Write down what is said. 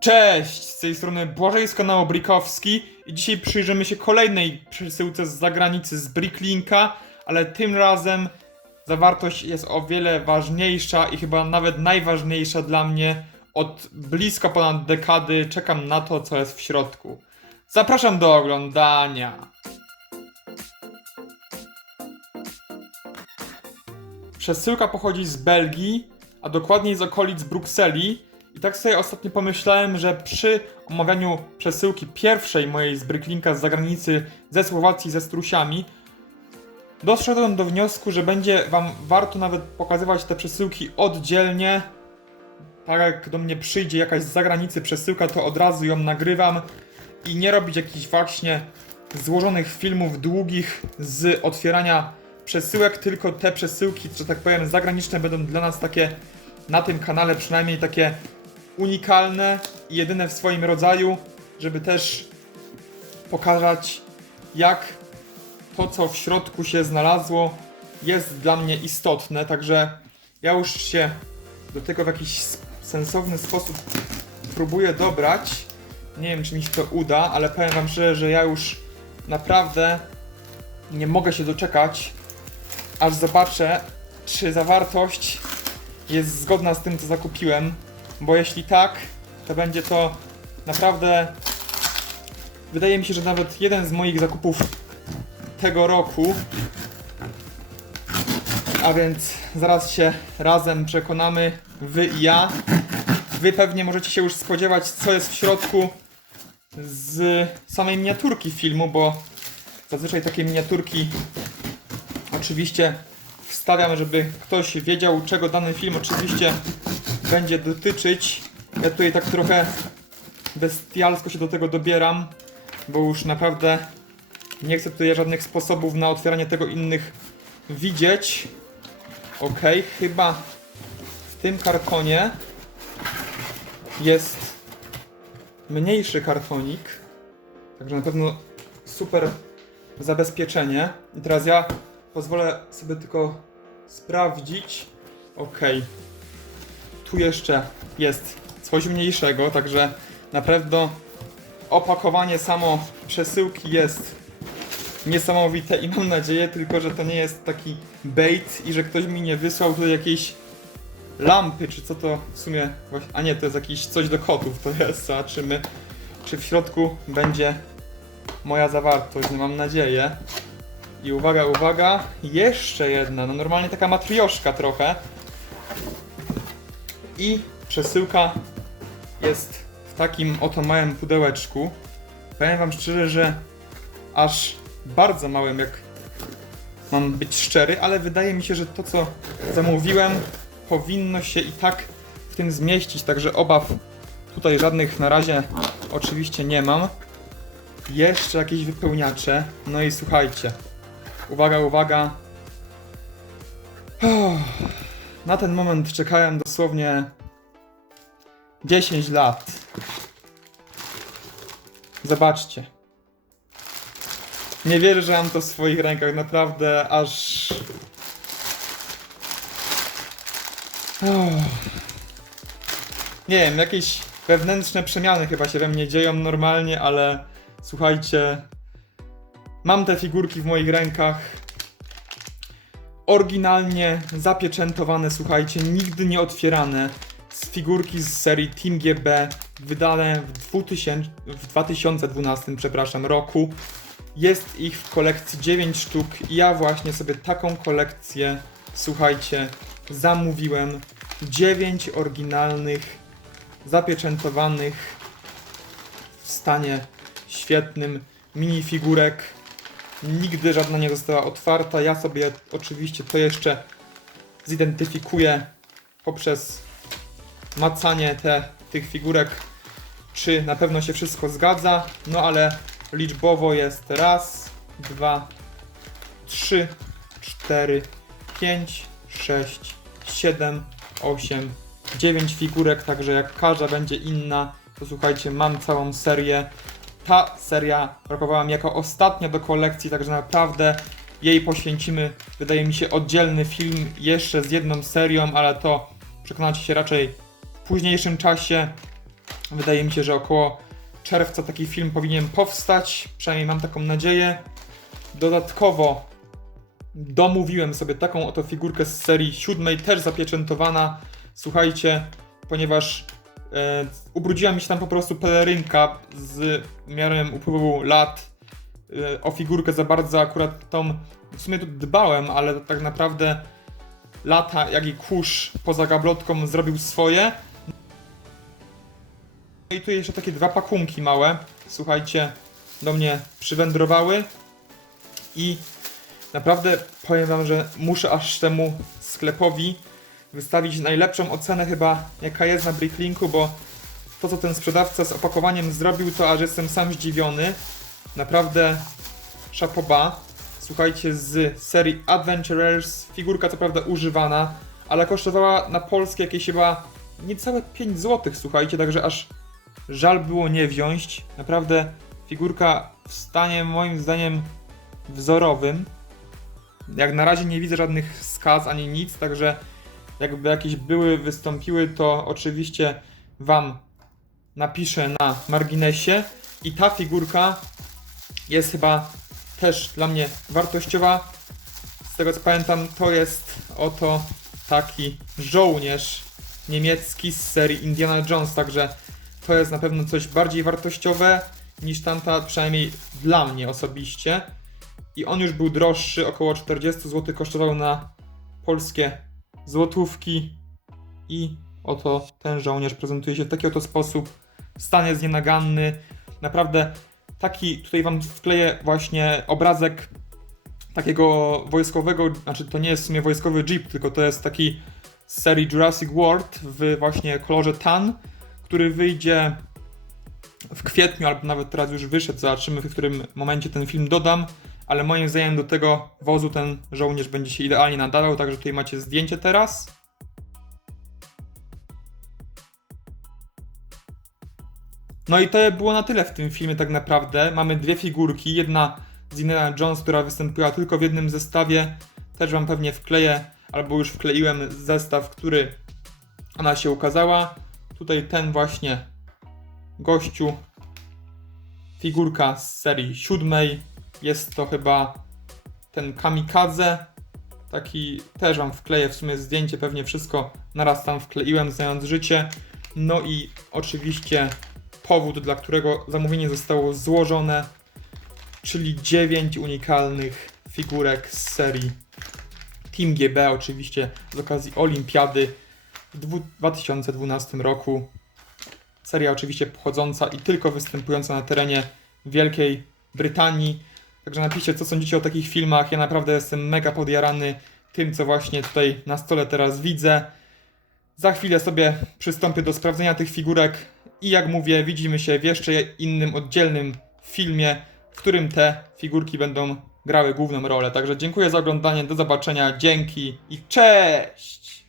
Cześć! Z tej strony Błażej z kanału Brickowski i dzisiaj przyjrzymy się kolejnej przesyłce z zagranicy z Bricklinka, ale tym razem zawartość jest o wiele ważniejsza i chyba nawet najważniejsza dla mnie. Od blisko ponad dekady czekam na to, co jest w środku. Zapraszam do oglądania. Przesyłka pochodzi z Belgii, a dokładniej z okolic Brukseli. I tak sobie ostatnio pomyślałem, że przy omawianiu przesyłki pierwszej mojej z Bricklinka z zagranicy ze Słowacji ze strusiami, doszedłem do wniosku, że będzie wam warto nawet pokazywać te przesyłki oddzielnie. Tak jak do mnie przyjdzie jakaś z zagranicy przesyłka, to od razu ją nagrywam i nie robić jakichś właśnie złożonych filmów długich z otwierania przesyłek, tylko te przesyłki, że tak powiem, zagraniczne będą dla nas takie na tym kanale przynajmniej takie unikalne i jedyne w swoim rodzaju, żeby też pokazać jak to, co w środku się znalazło, jest dla mnie istotne, także ja już się do tego w jakiś sensowny sposób próbuję dobrać. Nie wiem, czy mi się to uda, ale powiem wam szczerze, że ja już naprawdę nie mogę się doczekać, aż zobaczę, czy zawartość jest zgodna z tym, co zakupiłem, bo jeśli tak, to będzie to naprawdę. Wydaje mi się, że nawet jeden z moich zakupów tego roku. A więc zaraz się razem przekonamy, wy i ja. Wy pewnie możecie się już spodziewać, co jest w środku z samej miniaturki filmu, bo zazwyczaj takie miniaturki oczywiście wstawiam, żeby ktoś wiedział, czego dany film oczywiście będzie dotyczyć. Ja tutaj tak trochę bestialsko się do tego dobieram, bo już naprawdę nie chcę tutaj żadnych sposobów na otwieranie tego innych widzieć. Ok, chyba w tym kartonie jest mniejszy kartonik, także na pewno super zabezpieczenie. I teraz ja pozwolę sobie tylko sprawdzić. Ok. Tu jeszcze jest coś mniejszego, także na pewno opakowanie samo przesyłki jest niesamowite i mam nadzieję tylko, że to nie jest taki bait i że ktoś mi nie wysłał tutaj jakiejś lampy, czy co to w sumie a nie, to jest jakiś coś do kotów, to jest, zobaczymy, czy w środku będzie moja zawartość, no mam nadzieję. I uwaga, uwaga, jeszcze jedna, no normalnie taka matrioszka trochę. I przesyłka jest w takim oto małym pudełeczku. Powiem wam szczerze, że aż bardzo małym, jak mam być szczery, ale wydaje mi się, że to co zamówiłem powinno się i tak w tym zmieścić, także obaw tutaj żadnych na razie oczywiście nie mam. Jeszcze jakieś wypełniacze. No i słuchajcie. Uwaga, uwaga. Uff. Na ten moment czekałem dosłownie 10 lat. Zobaczcie. Nie wierzę, że mam to w swoich rękach, naprawdę aż. Uff. Nie wiem, jakieś wewnętrzne przemiany chyba się we mnie dzieją normalnie, ale słuchajcie. Mam te figurki w moich rękach. Oryginalnie zapieczętowane, słuchajcie, nigdy nie otwierane. Z figurki z serii Team GB, wydane w, 2000, w 2012 przepraszam, roku. Jest ich w kolekcji 9 sztuk i ja właśnie sobie taką kolekcję, słuchajcie, zamówiłem. 9 oryginalnych, zapieczętowanych w stanie świetnym minifigurek. Nigdy żadna nie została otwarta. Ja sobie oczywiście to jeszcze zidentyfikuję poprzez macanie te, tych figurek, czy na pewno się wszystko zgadza. No ale liczbowo jest raz, dwa, trzy, cztery, pięć, sześć, siedem, osiem, dziewięć figurek, także jak każda będzie inna, to słuchajcie, mam całą serię. Ta seria brakowała jako ostatnia do kolekcji, także naprawdę jej poświęcimy, wydaje mi się, oddzielny film jeszcze z jedną serią, ale to przekonacie się raczej w późniejszym czasie. Wydaje mi się, że około czerwca taki film powinien powstać, przynajmniej mam taką nadzieję. Dodatkowo domówiłem sobie taką oto figurkę z serii siódmej, też zapieczętowana. Słuchajcie, ponieważ e, ubrudziła mi się tam po prostu pelerynka z miarem upływu lat. E, o figurkę za bardzo akurat tą w sumie tu dbałem, ale tak naprawdę lata, jak i kurz poza gablotką zrobił swoje. No i tu jeszcze takie dwa pakunki małe, słuchajcie, do mnie przywędrowały i naprawdę powiem wam, że muszę aż temu sklepowi wystawić najlepszą ocenę chyba jaka jest na Bricklinku, bo to co ten sprzedawca z opakowaniem zrobił to aż jestem sam zdziwiony. Naprawdę szapoba. Słuchajcie, z serii Adventurers, figurka co prawda używana, ale kosztowała na polskie jakieś chyba niecałe 5 zł, słuchajcie, także aż żal było nie wziąć. Naprawdę figurka w stanie moim zdaniem wzorowym. Jak na razie nie widzę żadnych skaz ani nic, także jakby jakieś były, wystąpiły, to oczywiście Wam napiszę na marginesie. I ta figurka jest chyba też dla mnie wartościowa. Z tego co pamiętam, to jest oto taki żołnierz niemiecki z serii Indiana Jones, także to jest na pewno coś bardziej wartościowe niż tamta, przynajmniej dla mnie osobiście. I on już był droższy, około 40 zł kosztował na polskie złotówki. I oto ten żołnierz prezentuje się w taki oto sposób. Stan jest nienaganny. Naprawdę taki, tutaj wam wkleję właśnie obrazek takiego wojskowego, znaczy to nie jest w sumie wojskowy jeep, tylko to jest taki z serii Jurassic World w właśnie kolorze tan, który wyjdzie w kwietniu, albo nawet teraz już wyszedł, zobaczymy w którym momencie ten film dodam, ale moim zdaniem do tego wozu ten żołnierz będzie się idealnie nadawał, także tutaj macie zdjęcie teraz. No i to było na tyle w tym filmie tak naprawdę. Mamy dwie figurki, jedna z Indiana Jones, która wystąpiła tylko w jednym zestawie. Też wam pewnie wkleję, albo już wkleiłem zestaw, który ona się ukazała. Tutaj ten właśnie gościu, figurka z serii siódmej. Jest to chyba ten kamikadze. Taki też wam wkleję w sumie zdjęcie, pewnie wszystko naraz tam wkleiłem, znając życie. No i oczywiście powód, dla którego zamówienie zostało złożone, czyli 9 unikalnych figurek z serii Team GB, oczywiście z okazji Olimpiady w dwu- 2012 roku. Seria oczywiście pochodząca i tylko występująca na terenie Wielkiej Brytanii. Także napiszcie, co sądzicie o takich filmach. Ja naprawdę jestem mega podjarany tym, co właśnie tutaj na stole teraz widzę. Za chwilę sobie przystąpię do sprawdzenia tych figurek i jak mówię, widzimy się w jeszcze innym oddzielnym filmie, w którym te figurki będą grały główną rolę. Także dziękuję za oglądanie, do zobaczenia, dzięki i cześć!